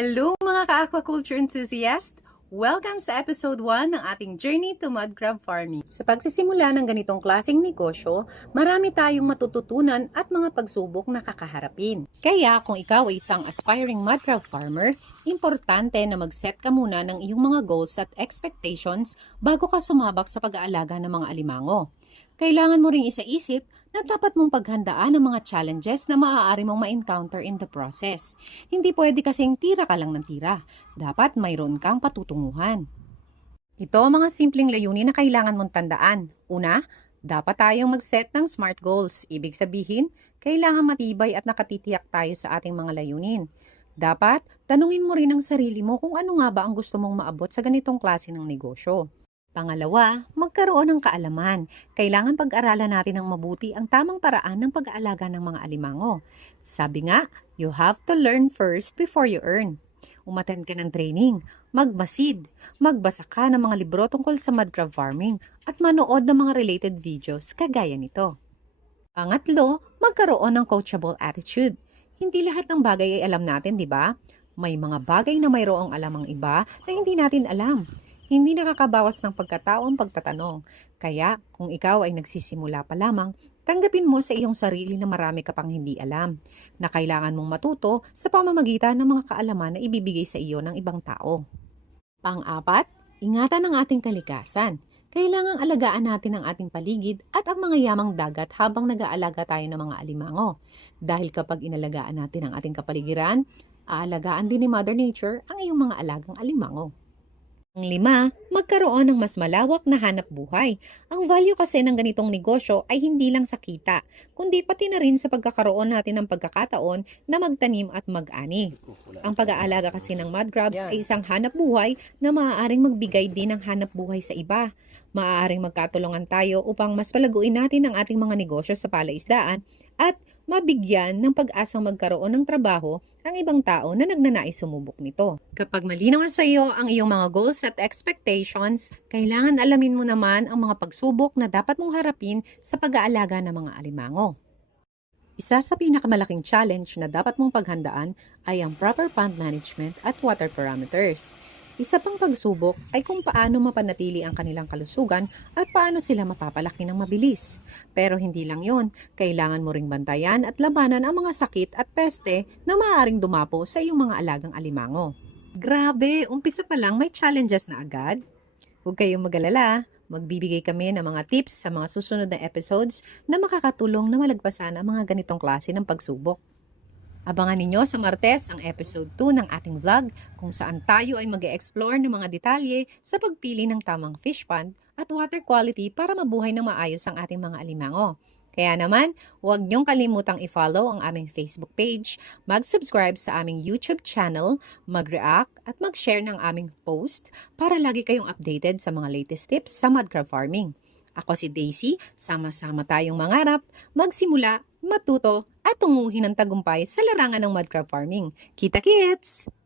Hello mga ka-aquaculture enthusiast! Welcome sa episode 1 ng ating Journey to Mud Crab Farming. Sa pagsisimula ng ganitong klaseng negosyo, marami tayong matututunan at mga pagsubok na kakaharapin. Kaya kung ikaw ay isang aspiring mud crab farmer, importante na mag-set ka muna ng iyong mga goals at expectations bago ka sumabak sa pag-aalaga ng mga alimango. Kailangan mo ring isaisip na dapat mong paghandaan ang mga challenges na maaari mong ma-encounter in the process. Hindi pwede kasing tira ka lang ng tira. Dapat mayroon kang patutunguhan. Ito ang mga simpleng layunin na kailangan mong tandaan. Una, dapat tayong mag-set ng SMART goals. Ibig sabihin, kailangan matibay at nakatitiyak tayo sa ating mga layunin. Dapat, tanungin mo rin ang sarili mo kung ano nga ba ang gusto mong maabot sa ganitong klase ng negosyo. Pangalawa, magkaroon ng kaalaman. Kailangan pag-aralan natin ng mabuti ang tamang paraan ng pag-aalaga ng mga alimango. Sabi nga, you have to learn first before you earn. Umattend ka ng training, magmasid, magbasa ka ng mga libro tungkol sa mud crab farming at manood ng mga related videos kagaya nito. Pangatlo, magkaroon ng coachable attitude. Hindi lahat ng bagay ay alam natin, di ba? May mga bagay na mayroong alam ang iba na hindi natin alam. Hindi nakakabawas ng pagkatao ang pagtatanong. Kaya, kung ikaw ay nagsisimula pa lamang, tanggapin mo sa iyong sarili na marami ka pang hindi alam, na kailangan mong matuto sa pamamagitan ng mga kaalaman na ibibigay sa iyo ng ibang tao. Pang-apat, ingatan ang ating kalikasan. Kailangang alagaan natin ang ating paligid at ang mga yamang dagat habang nag-aalaga tayo ng mga alimango. Dahil kapag inalagaan natin ang ating kapaligiran, aalagaan din ni Mother Nature ang iyong mga alagang alimango. Ang lima, magkaroon ng mas malawak na hanap buhay. Ang value kasi ng ganitong negosyo ay hindi lang sa kita, kundi pati na rin sa pagkakaroon natin ng pagkakataon na magtanim at mag-ani. Ang pag-aalaga kasi ng mud crabs ay isang hanap buhay na maaaring magbigay din ng hanap buhay sa iba. Maaaring magkatulungan tayo upang mas palaguin natin ang ating mga negosyo sa palaisdaan at mabigyan ng pag-asang magkaroon ng trabaho ang ibang tao na nagnanais sumubok nito. Kapag malinaw na sa iyo ang iyong mga goals at expectations, kailangan alamin mo naman ang mga pagsubok na dapat mong harapin sa pag-aalaga ng mga alimango. Isa sa pinakamalaking challenge na dapat mong paghandaan ay ang proper pond management at water parameters. Isa pang pagsubok ay kung paano mapanatili ang kanilang kalusugan at paano sila mapapalaki ng mabilis. Pero hindi lang yon, kailangan mo ring bantayan at labanan ang mga sakit at peste na maaaring dumapo sa iyong mga alagang alimango. Grabe, umpisa pa lang may challenges na agad. Huwag kayong mag-alala, magbibigay kami ng mga tips sa mga susunod na episodes na makakatulong na malagpasan ang mga ganitong klase ng pagsubok. Abangan ninyo sa Martes ang episode 2 ng ating vlog kung saan tayo ay mag-e-explore ng mga detalye sa pagpili ng tamang fish pond at water quality para mabuhay ng maayos ang ating mga alimango. Kaya naman, huwag niyong kalimutang i-follow ang aming Facebook page, mag-subscribe sa aming YouTube channel, mag-react at mag-share ng aming post para lagi kayong updated sa mga latest tips sa mud crab farming. Ako si Daisy, sama-sama tayong mangarap, magsimula, matuto at tunguhin ng tagumpay sa larangan ng mud crab farming. Kita-kits!